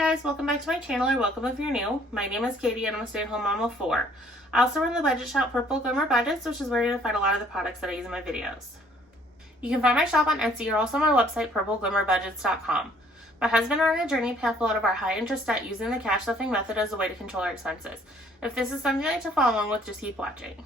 guys, welcome back to my channel, or welcome if you're new. My name is Katie and I'm a stay-at-home mom of 4. I also run the budget shop Purple Glimmer Budgets, which is where you're going to find a lot of the products that I use in my videos. You can find my shop on Etsy or also on my website, PurpleGlimmerBudgets.com. My husband and I are on a journey to pay off a lot of our high interest debt using the cash stuffing method as a way to control our expenses. If this is something you'd like to follow along with, just keep watching.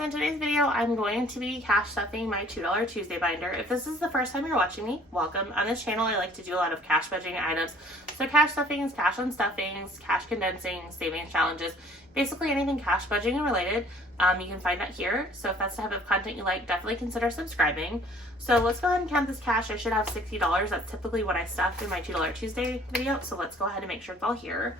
In today's video, I'm going to be cash stuffing my $2 Tuesday binder. If this is the first time you're watching me, welcome. On this channel, I like to do a lot of cash budgeting items. So cash stuffings, cash on stuffings, cash condensing, savings challenges, basically anything cash budgeting related. You can find that here. So if that's the type of content you like, definitely consider subscribing. So let's go ahead and count this cash. I should have $60. That's typically what I stuffed in my $2 Tuesday video. So let's go ahead and make sure it's all here.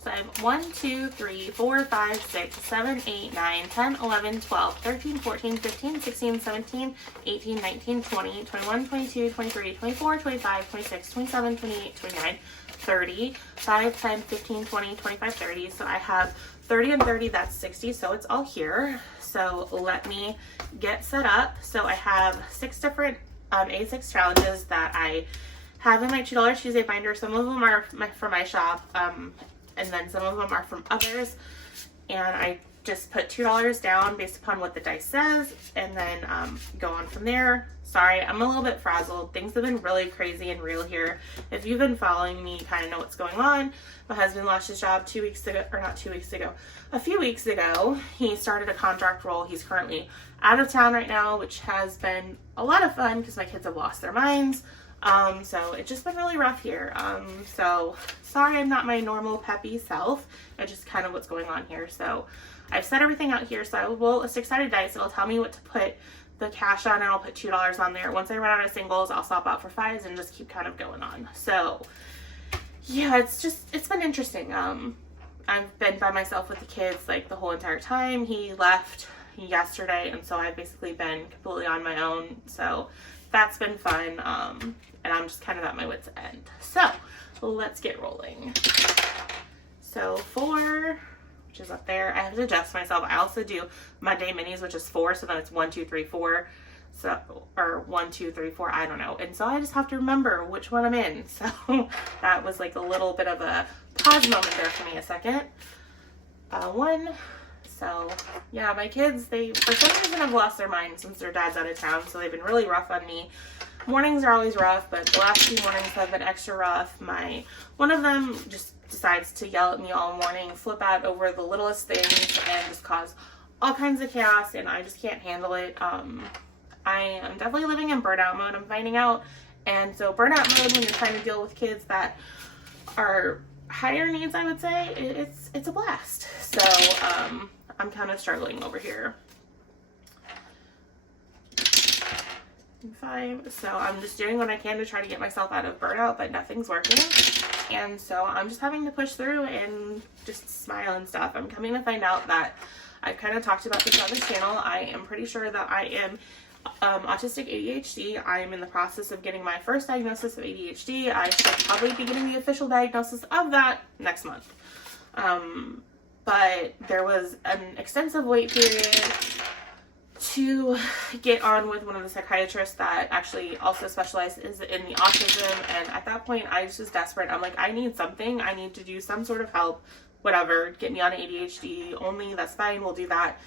So I have 1, 2, 3, 4, 5, 6, 7, 8, 9, 10, 11, 12, 13, 14, 15, 16, 17, 18, 19, 20, 21, 22, 23, 24, 25, 26, 27, 28, 29, 30, 5, 10, 15, 20, 25, 30. So I have 30 and 30, that's 60. So it's all here. So let me get set up. So I have 6 different A6 challenges that I have in my $2 Tuesday binder. Some of them are from my shop. And then some of them are from others, and I just put $2 down based upon what the dice says, and then go on from there. Sorry, I'm a little bit frazzled. Things have been really crazy and real here. If you've been following me, you kind of know what's going on. My husband lost his job a few weeks ago. He started a contract role. He's currently out of town right now, which has been a lot of fun because my kids have lost their minds. So it's just been really rough here. So sorry I'm not my normal peppy self. It's just kind of what's going on here. So I've set everything out here. So I will a 6-sided dice. It'll tell me what to put the cash on, and I'll put $2 on there. Once I run out of singles, I'll swap out for 5s and just keep kind of going on. So yeah, it's been interesting. I've been by myself with the kids like the whole entire time. He left yesterday, and so I've basically been completely on my own. So that's been fun, and I'm just kind of at my wit's end. So let's get rolling. So 4, which is up there. I have to adjust myself. I also do Monday minis, which is 4, so then it's 1, 2, 3, 4. So, or 1, 2, 3, 4, I don't know. And so I just have to remember which one I'm in. So that was like a little bit of a pause moment there for me a second. 1. So yeah, my kids, they for some reason have lost their minds since their dad's out of town, so they've been really rough on me. Mornings are always rough, but the last few mornings have been extra rough. One of them just decides to yell at me all morning, flip out over the littlest things, and just cause all kinds of chaos, and I just can't handle it. I am definitely living in burnout mode, I'm finding out. And so burnout mode, when you're trying to deal with kids that are higher needs, I would say, it's a blast. So I'm kind of struggling over here. 5. So I'm just doing what I can to try to get myself out of burnout, but nothing's working. And so I'm just having to push through and just smile and stuff. I'm coming to find out that I've kind of talked about this on the channel. I am pretty sure that I am autistic ADHD. I am in the process of getting my first diagnosis of ADHD. I should probably be getting the official diagnosis of that next month. But there was an extensive wait period to get on with one of the psychiatrists that actually also specializes in the autism, and at that point I was just desperate. I'm like, I need something. I need to do some sort of help, whatever, get me on ADHD only, that's fine, we'll do that,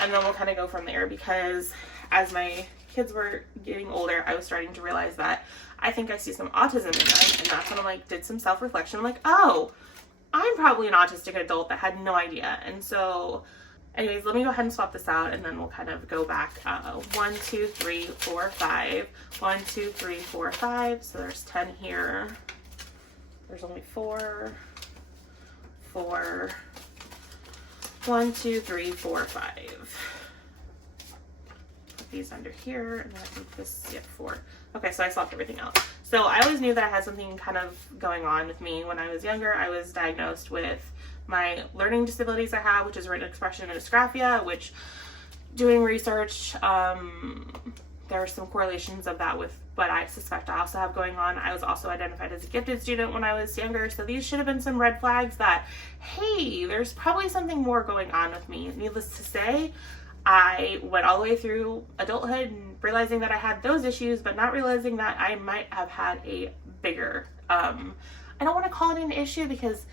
and then we'll kind of go from there. Because as my kids were getting older, I was starting to realize that I think I see some autism in them, and that's when I like did some self-reflection. I'm like, oh, I'm probably an autistic adult that had no idea. And so anyways, let me go ahead and swap this out, and then we'll kind of go back. 1, 2, 3, 4, 5. 1, 2, 3, 4, 5. So there's 10 here. There's only 4. 4. 1, 2, 3, 4, 5. Put these under here, and then I think this, yeah, 4. Okay, so I swapped everything out. So I always knew that I had something kind of going on with me. When I was younger, I was diagnosed with my learning disabilities I have, which is written expression and dysgraphia, which doing research, there are some correlations of that with what I suspect I also have going on. I was also identified as a gifted student when I was younger, so these should have been some red flags that, hey, there's probably something more going on with me. Needless to say, I went all the way through adulthood and realizing that I had those issues, but not realizing that I might have had a bigger, I don't want to call it an issue because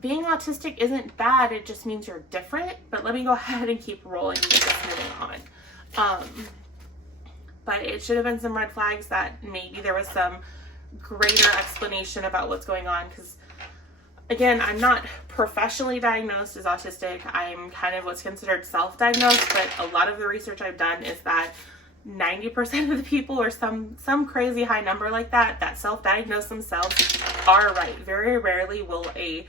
being autistic isn't bad, it just means you're different. But let me go ahead and keep rolling and get this moving on. But it should have been some red flags that maybe there was some greater explanation about what's going on, because again, I'm not professionally diagnosed as autistic. I'm kind of what's considered self-diagnosed, but a lot of the research I've done is that 90% of the people, or some crazy high number like that self-diagnose themselves are right. Very rarely will a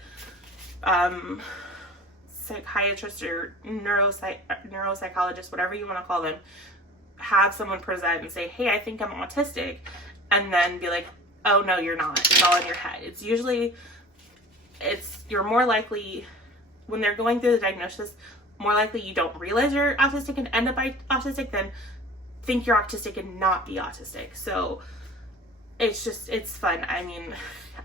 psychiatrist or neuropsychologist, whatever you want to call them, have someone present and say, hey, I think I'm autistic, and then be like, oh no, you're not, it's all in your head. It's usually, you're more likely, when they're going through the diagnosis, more likely you don't realize you're autistic and end up autistic than think you're autistic and not be autistic. So it's fun. I mean,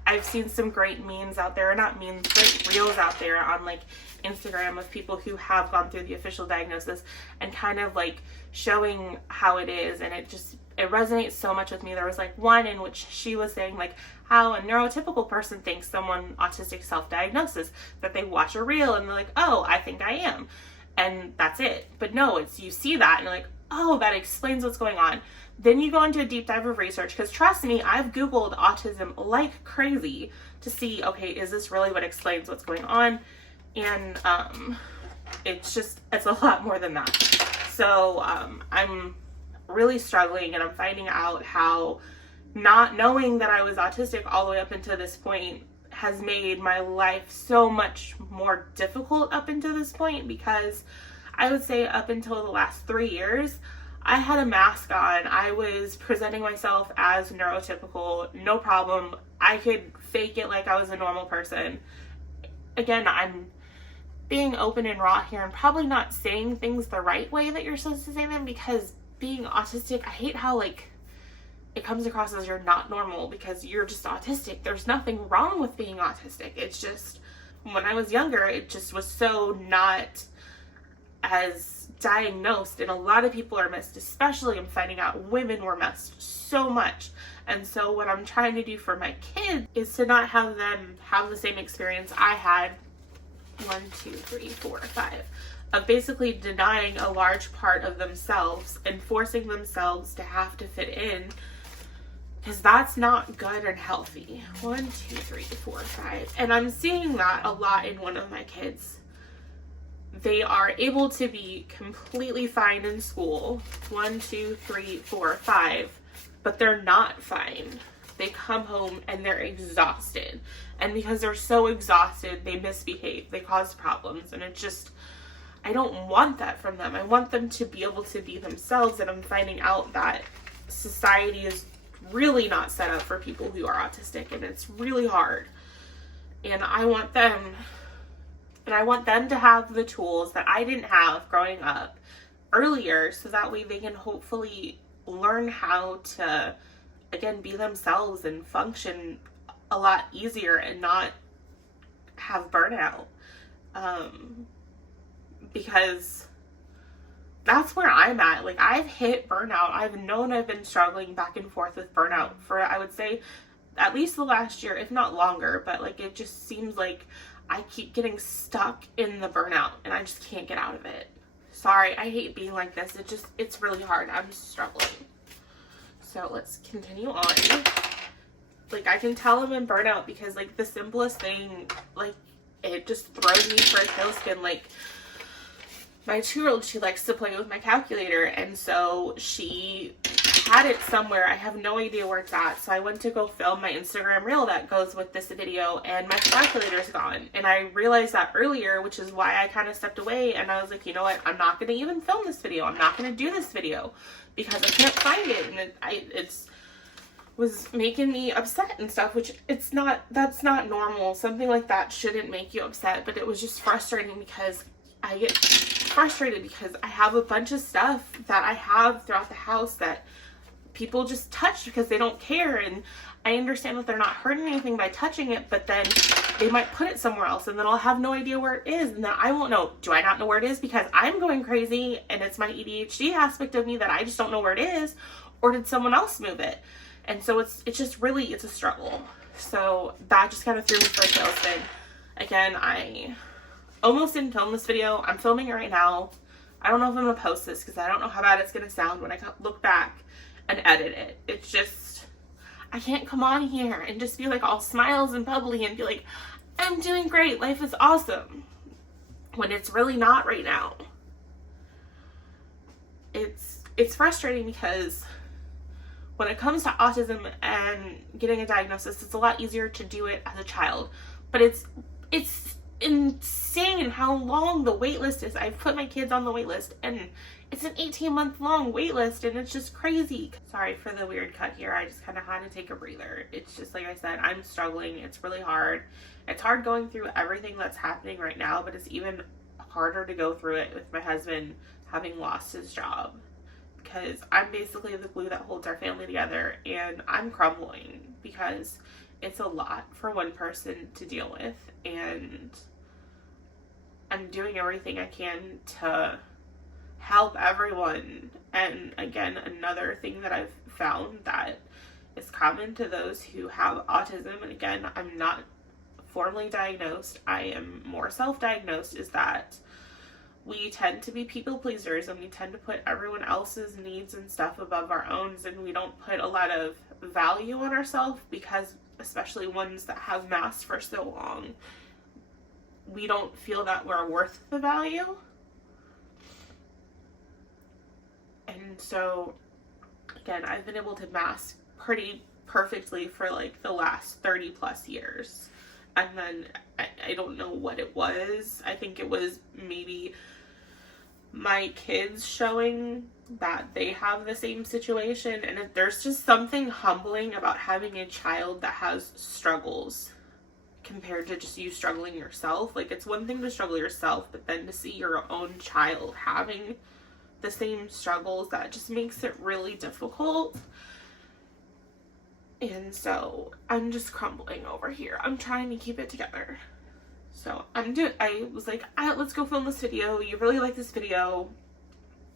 I've seen some great memes out there, not memes, but reels out there on like Instagram of people who have gone through the official diagnosis and kind of like showing how it is, and it resonates so much with me. There was like one in which she was saying like how a neurotypical person thinks someone autistic self-diagnosis, that they watch a reel and they're like, oh, I think I am, and that's it. But no, it's, you see that and you're like, oh, that explains what's going on. Then you go into a deep dive of research, because trust me, I've Googled autism like crazy to see, okay, is this really what explains what's going on? And it's a lot more than that. So I'm really struggling, and I'm finding out how not knowing that I was autistic all the way up until this point has made my life so much more difficult up until this point, because I would say up until the last 3 years, I had a mask on. I was presenting myself as neurotypical, no problem. I could fake it like I was a normal person. Again, I'm being open and raw here and probably not saying things the right way that you're supposed to say them, because being autistic, I hate how like it comes across as you're not normal because you're just autistic. There's nothing wrong with being autistic. It's just, when I was younger, it just was so not as diagnosed, and a lot of people are missed, especially I'm finding out women were missed so much. And so what I'm trying to do for my kids is to not have them have the same experience I had, 1, 2, 3, 4, 5, of basically denying a large part of themselves and forcing themselves to have to fit in, because that's not good and healthy. 1, 2, 3, 4, 5. And I'm seeing that a lot in one of my kids. They are able to be completely fine in school, 1, 2, 3, 4, 5, but they're not fine. They come home and they're exhausted. And because they're so exhausted, they misbehave, they cause problems. And it just, I don't want that from them. I want them to be able to be themselves. And I'm finding out that society is really not set up for people who are autistic, and it's really hard. And I want them to have the tools that I didn't have growing up earlier, so that way they can hopefully learn how to, again, be themselves and function a lot easier and not have burnout. Because that's where I'm at. Like, I've hit burnout. I've known I've been struggling back and forth with burnout for, I would say, at least the last year, if not longer. But like, it just seems like I keep getting stuck in the burnout and I just can't get out of it. Sorry, I hate being like this. It's really hard. I'm struggling. So let's continue on. Like, I can tell I'm in burnout because like the simplest thing, like, it just throws me for a tailspin. Like, my 2-year-old, she likes to play with my calculator, and so she had it somewhere. I have no idea where it's at. So I went to go film my Instagram reel that goes with this video, and my calculator's gone. And I realized that earlier, which is why I kind of stepped away, and I was like, you know what? I'm not going to even film this video. I'm not going to do this video because I can't find it. And it's was making me upset and stuff, which that's not normal. Something like that shouldn't make you upset, but it was just frustrating because I get frustrated because I have a bunch of stuff that I have throughout the house that people just touch because they don't care, and I understand that they're not hurting anything by touching it, but then they might put it somewhere else, and then I'll have no idea where it is, and then I won't know. Do I not know where it is because I'm going crazy and it's my ADHD aspect of me that I just don't know where it is, or did someone else move it? And so it's just really, it's a struggle. So that just kind of threw me for a tailspin. Again, I almost didn't film this video. I'm filming it right now. I don't know if I'm gonna post this because I don't know how bad it's gonna sound when I look back and edit it. It's just, I can't come on here and just be like all smiles and bubbly and be like, I'm doing great, life is awesome, when it's really not right now. It's frustrating because when it comes to autism and getting a diagnosis, it's a lot easier to do it as a child, but it's insane how long the wait list is. I've put my kids on the wait list and it's an 18-month long wait list, and it's just crazy. Sorry for the weird cut here. I just kind of had to take a breather. It's just, like I said, I'm struggling. It's really hard. It's hard going through everything that's happening right now, but it's even harder to go through it with my husband having lost his job, because I'm basically the glue that holds our family together, and I'm crumbling because it's a lot for one person to deal with, and I'm doing everything I can to help everyone. And again, another thing that I've found that is common to those who have autism, and again, I'm not formally diagnosed, I am more self-diagnosed, is that we tend to be people pleasers, and we tend to put everyone else's needs and stuff above our own, and we don't put a lot of value on ourselves, because especially ones that have masked for so long, we don't feel that we're worth the value. And so again, I've been able to mask pretty perfectly for like the last 30 plus years, and then I don't know what it was. I think it was maybe my kids showing that they have the same situation, and there's just something humbling about having a child that has struggles compared to just you struggling yourself. Like, it's one thing to struggle yourself, but then to see your own child having the same struggles, that just makes it really difficult. And so I'm just crumbling over here. I'm trying to keep it together. So I was like, let's go film this video. You really like this video.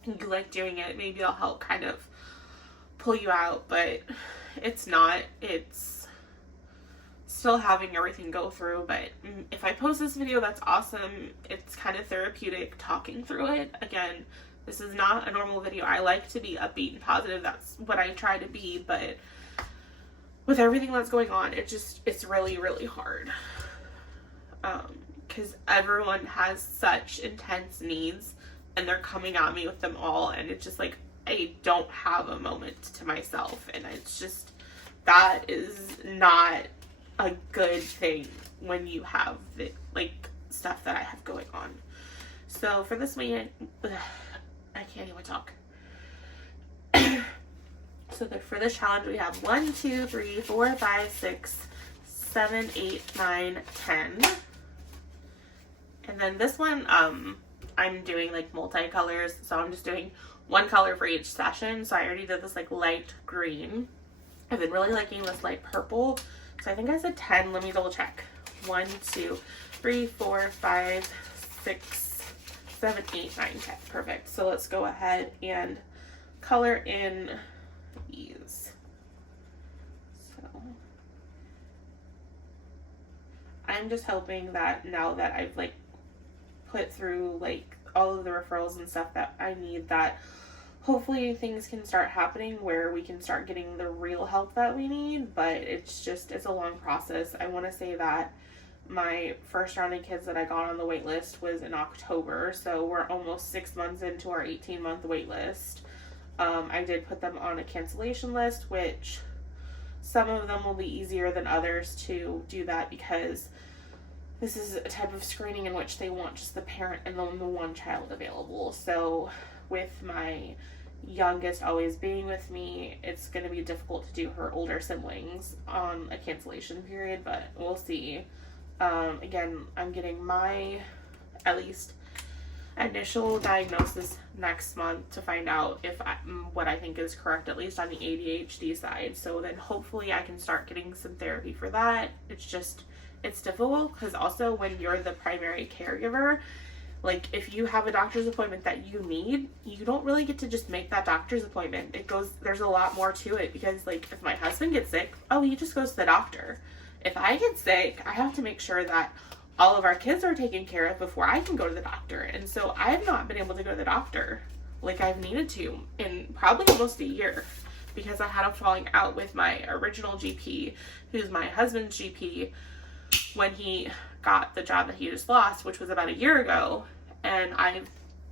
You like doing it. Maybe I'll help kind of pull you out, but it's not. It's still having everything go through, but if I post this video, that's awesome. It's kind of therapeutic talking through it. Again, this is not a normal video. I like to be upbeat and positive. That's what I try to be, but with everything that's going on, it's really, really hard. Because everyone has such intense needs, and they're coming at me with them all, and it's just like, I don't have a moment to myself, and it's just, that is not a good thing when you have the, like, stuff that I have going on. So for this weekend, I can't even talk. So for this challenge, we have 1, 2, 3, 4, 5, 6, 7, 8, 9, 10. And then this one, I'm doing like multicolors, so I'm just doing one color for each session. So I already did this like light green. I've been really liking this light purple. So I think I said 10. Let me double check. 1, 2, 3, 4, 5, 6, 7, 8, 9, 10. Perfect. So let's go ahead and color in these. So I'm just hoping that now that I've like put through like all of the referrals and stuff that I need, that hopefully things can start happening where we can start getting the real help that we need. But it's a long process. I want to say that my first round of kids that I got on the wait list was in October, so we're almost 6 months into our 18-month wait list. I did put them on a cancellation list, which some of them will be easier than others to do that, because this is a type of screening in which they want just the parent and then the one child available. So with my youngest always being with me, it's going to be difficult to do her older siblings on a cancellation period, but we'll see. Again, I'm getting my, at least, initial diagnosis next month to find out if what I think is correct, at least on the ADHD side. So then hopefully I can start getting some therapy for that. It's difficult because also when you're the primary caregiver, like if you have a doctor's appointment that you need, you don't really get to just make that doctor's appointment. There's a lot more to it, because like if my husband gets sick, oh, he just goes to the doctor. If I get sick, I have to make sure that all of our kids are taken care of before I can go to the doctor. And so I have not been able to go to the doctor like I've needed to in probably almost a year, because I had a falling out with my original GP, who's my husband's GP, when he got the job that he just lost, which was about a year ago. And I've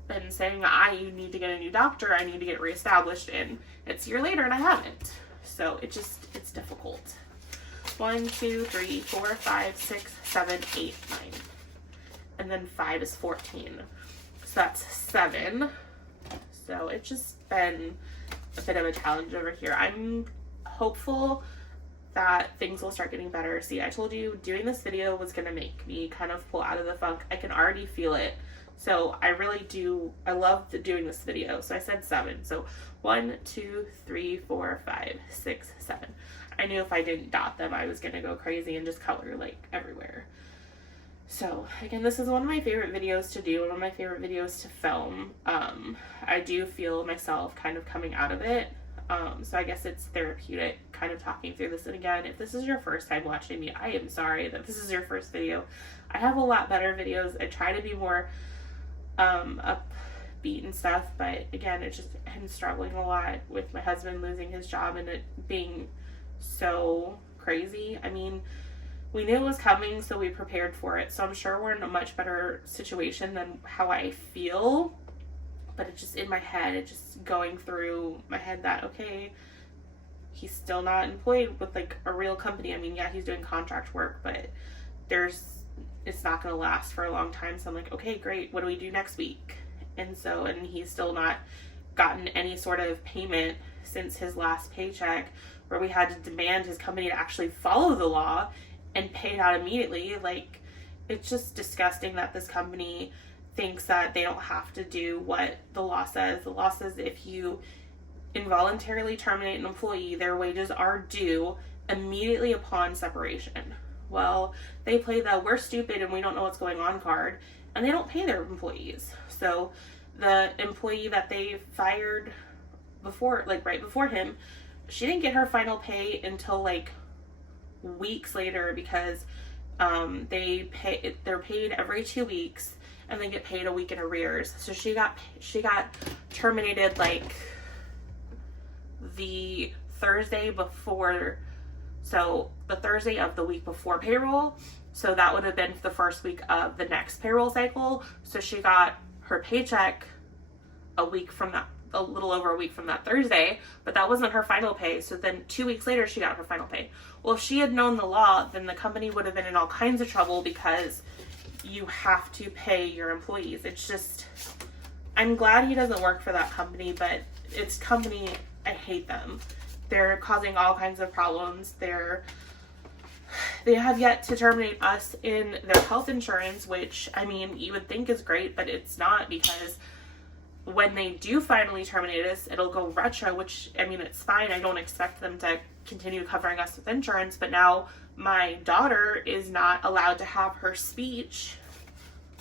been saying, I need to get a new doctor, I need to get reestablished, and it's a year later and I haven't. So it's difficult. 1, 2, 3, 4, 5, 6, 7, 8, 9. And then 5 is 14. So that's 7. So it's just been a bit of a challenge over here. I'm hopeful that things will start getting better. See, I told you doing this video was going to make me kind of pull out of the funk. I can already feel it. So I love doing this video. So I said 7. So 1, 2, 3, 4, 5, 6, 7. I knew if I didn't dot them, I was going to go crazy and just color like everywhere. So again, this is one of my favorite videos to do, one of my favorite videos to film. I do feel myself kind of coming out of it. So I guess it's therapeutic kind of talking through this. And again, if this is your first time watching me, I am sorry that this is your first video. I have a lot better videos. I try to be more upbeat and stuff, but again, it's just him struggling a lot with my husband losing his job and it being so crazy. I mean, we knew it was coming, so we prepared for it. So I'm sure we're in a much better situation than how I feel. But it's just in my head, it's just going through my head that, okay, he's still not employed with like a real company. I mean, yeah, he's doing contract work, but it's not going to last for a long time. So I'm like, okay, great. What do we do next week? And he's still not gotten any sort of payment since his last paycheck, where we had to demand his company to actually follow the law and pay it out immediately. Like, it's just disgusting that this company thinks that they don't have to do what the law says. The law says if you involuntarily terminate an employee, their wages are due immediately upon separation. Well, they play the we're stupid and we don't know what's going on card, and they don't pay their employees. So the employee that they fired before, like right before him, she didn't get her final pay until like weeks later, because they're paid every 2 weeks and they get paid a week in arrears. So she got terminated like the Thursday before, so the Thursday of the week before payroll. So that would have been the first week of the next payroll cycle. So she got her paycheck a little over a week from that Thursday, but that wasn't her final pay. So then 2 weeks later, she got her final pay. Well, if she had known the law, then the company would have been in all kinds of trouble, because you have to pay your employees. It's just, I'm glad he doesn't work for that company, but it's company, I hate them. They're causing all kinds of problems. They have yet to terminate us in their health insurance, which, I mean, you would think is great, but it's not, because when they do finally terminate us, it'll go retro, which, I mean, it's fine. I don't expect them to continue covering us with insurance, but now my daughter is not allowed to have her speech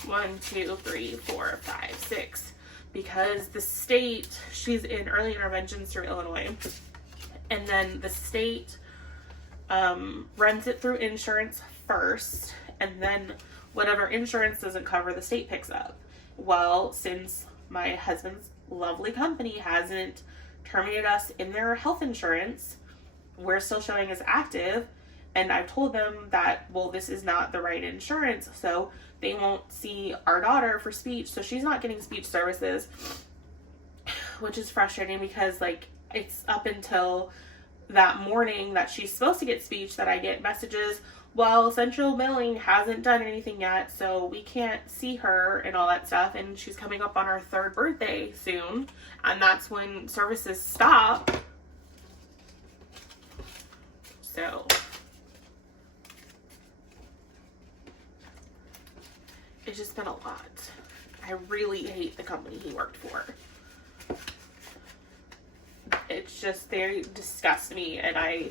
1, 2, 3, 4, 5, 6, because the state, she's in early interventions through Illinois, and then the state runs it through insurance first, and then whatever insurance doesn't cover, the state picks up. Well, since my husband's lovely company hasn't terminated us in their health insurance, we're still showing as active, and I've told them that, well, this is not the right insurance, so they won't see our daughter for speech, so she's not getting speech services, which is frustrating, because like, it's up until that morning that she's supposed to get speech that I get messages, well, Central Billing hasn't done anything yet, so we can't see her and all that stuff, and she's coming up on her 3rd birthday soon, and that's when services stop. So it's just been a lot. I really hate the company he worked for. It's just, they disgust me, and I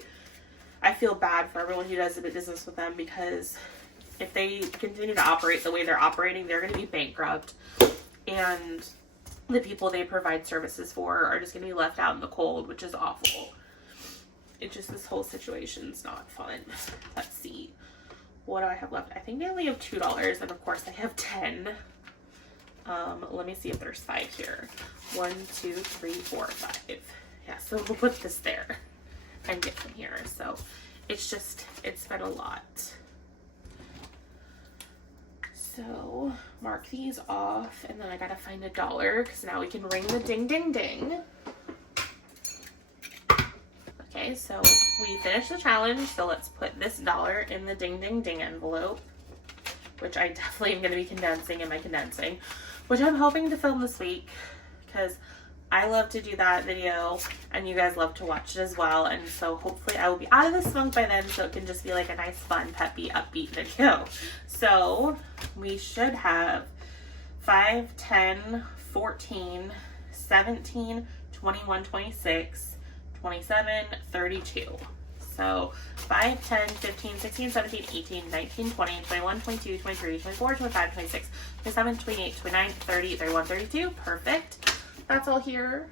feel bad for everyone who does business with them, because if they continue to operate the way they're operating, they're going to be bankrupt, and the people they provide services for are just going to be left out in the cold, which is awful. It just, this whole situation's not fun. Let's see. What do I have left? I think I only have $2, and of course I have 10. Let me see if there's 5 here. 1, 2, 3, 4, 5. Yeah, so we'll put this there and get them here. So it's just, it's been a lot. So mark these off, and then I gotta find $1 because now we can ring the ding ding ding. Okay, so we finished the challenge, so let's put this $1 in the ding ding ding envelope, which I definitely am going to be condensing in my condensing, which I'm hoping to film this week because I love to do that video and you guys love to watch it as well, and so hopefully I will be out of this funk by then, so it can just be like a nice, fun, peppy, upbeat video. So we should have 5, 10, 14, 17, 21, 26, 27, 32. So 5, 10, 15, 16, 17, 18, 19, 20, 21, 22, 23, 24, 25, 26, 27, 28, 29, 30, 31, 32. Perfect. That's all here.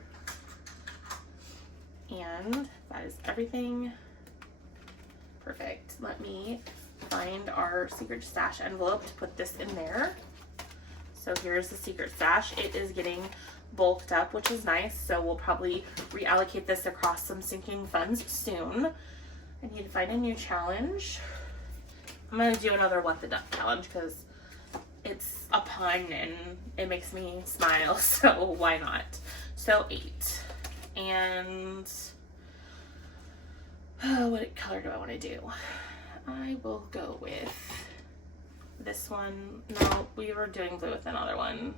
And that is everything. Perfect. Let me find our secret stash envelope to put this in there. So here's the secret stash. It is getting bulked up, which is nice, so we'll probably reallocate this across some sinking funds soon. I need to find a new challenge. I'm gonna do another what the duck challenge because it's a pun and it makes me smile, so why not? So 8, and what color do I want to do? I will go with this one. No, we were doing blue with another one.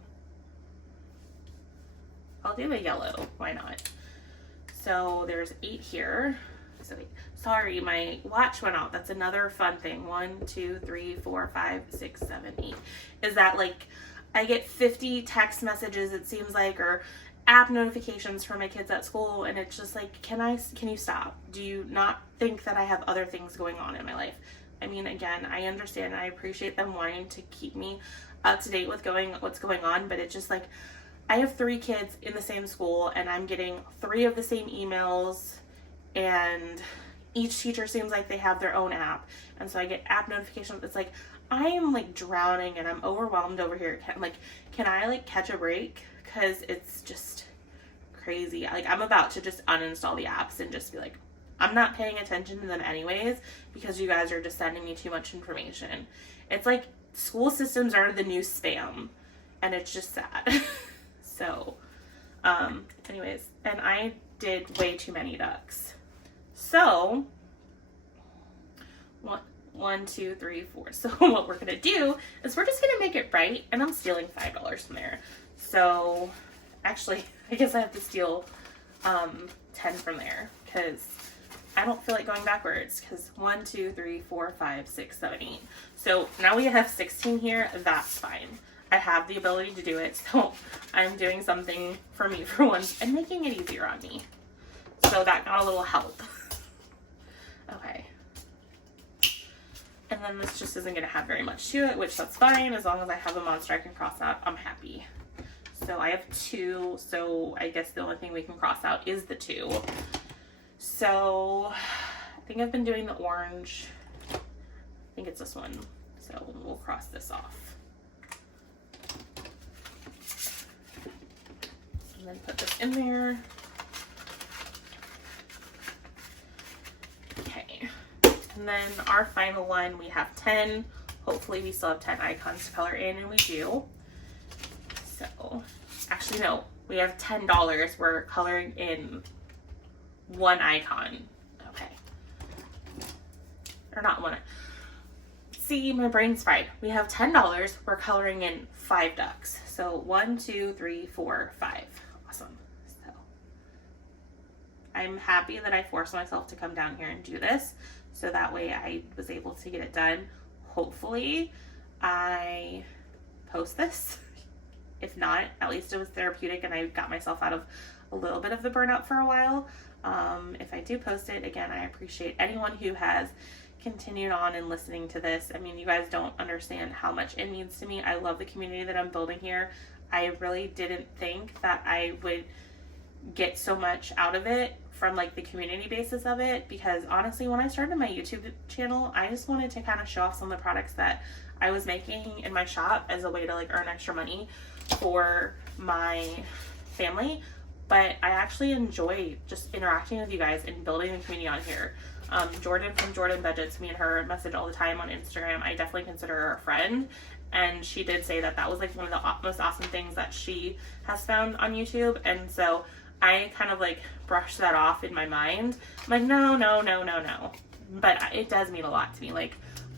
I'll do a yellow, why not? So there's 8 here. So wait, sorry, my watch went out. That's another fun thing. 1, 2, 3, 4, 5, 6, 7, 8. Is that like I get 50 text messages, it seems like, or app notifications from my kids at school, and it's just like, can you stop? Do you not think that I have other things going on in my life? I mean, again, I understand and I appreciate them wanting to keep me up to date with what's going on, but it's just like, I have 3 kids in the same school and I'm getting 3 of the same emails, and each teacher seems like they have their own app, and so I get app notifications. It's like I am like drowning and I'm overwhelmed over here. Can I like catch a break? Because it's just crazy. Like I'm about to just uninstall the apps and just be like, I'm not paying attention to them anyways because you guys are just sending me too much information. It's like school systems are the new spam, and it's just sad. So anyways, and I did way too many ducks. So 1, 2, 3, 4. So what we're gonna do is we're just gonna make it right, and I'm stealing $5 from there. So actually, I guess I have to steal 10 from there because I don't feel like going backwards. Because 1, 2, 3, 4, 5, 6, 7, 8. So now we have 16 here. That's fine. I have the ability to do it, so I'm doing something for me for once and making it easier on me. So that got a little help. Okay. And then this just isn't going to have very much to it, which that's fine. As long as I have a monster I can cross out, I'm happy. So I have 2, so I guess the only thing we can cross out is the 2. So I think I've been doing the orange. I think it's this one. So we'll cross this off. And then put this in there. Okay. And then our final one, we have 10. Hopefully we still have 10 icons to color in, and we do. So, actually no, we have $10. We're coloring in 1 icon. Okay. Or not one. see, my brain's fried. We have $10. We're coloring in 5 ducks. So 1, 2, 3, 4, 5. Awesome. So I'm happy that I forced myself to come down here and do this. So that way I was able to get it done. Hopefully I post this. If not, at least it was therapeutic and I got myself out of a little bit of the burnout for a while. If I do post it, again, I appreciate anyone who has continued on and listening to this. I mean, you guys don't understand how much it means to me. I love the community that I'm building here. I really didn't think that I would get so much out of it from like the community basis of it, because honestly, when I started my YouTube channel, I just wanted to kind of show off some of the products that I was making in my shop as a way to like earn extra money for my family. But I actually enjoy just interacting with you guys and building the community on here. Jordan from Jordan Budgets, me and her message all the time on Instagram. I definitely consider her a friend, and she did say that that was like one of the most awesome things that she has found on YouTube. And so I kind of like brushed that off in my mind. I'm like, no. But it does mean a lot to me. Like,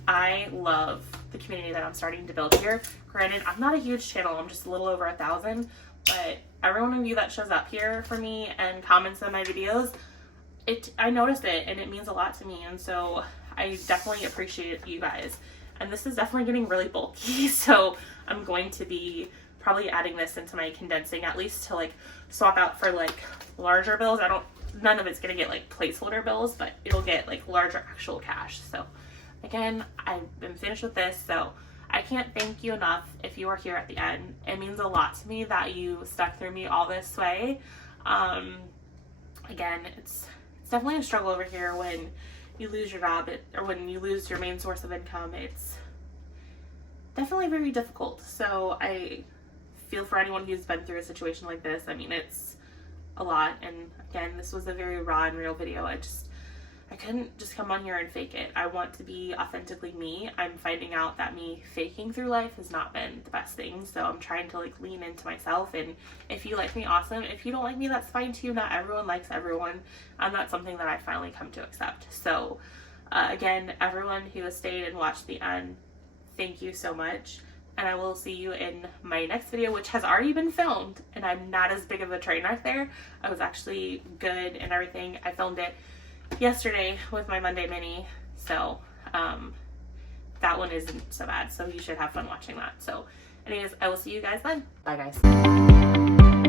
I love the community that I'm starting to build here. Granted, I'm not a huge channel. I'm just a little over 1,000, but every one of you that shows up here for me and comments on my videos, I noticed it and it means a lot to me. And so I definitely appreciate you guys. And this is definitely getting really bulky. So I'm going to be probably adding this into my condensing, at least to like swap out for like larger bills. None of it's going to get like placeholder bills, but it'll get like larger actual cash. So again, I've been finished with this. So I can't thank you enough if you are here at the end. It means a lot to me that you stuck through me all this way. Again, it's definitely a struggle over here when you lose your job or when you lose your main source of income. It's definitely very difficult. So I feel for anyone who's been through a situation like this. I mean, it's a lot. And again, this was a very raw and real video. I couldn't just come on here and fake it. I want to be authentically me. I'm finding out that me faking through life has not been the best thing. So I'm trying to like lean into myself. And if you like me, awesome. If you don't like me, that's fine too. Not everyone likes everyone. And that's something that I finally come to accept. So again, everyone who has stayed and watched the end, thank you so much. And I will see you in my next video, which has already been filmed. And I'm not as big of a train wreck there. I was actually good and everything. I filmed it yesterday with my Monday mini, so that one isn't so bad, so you should have fun watching that. So anyways, I will see you guys then. Bye guys.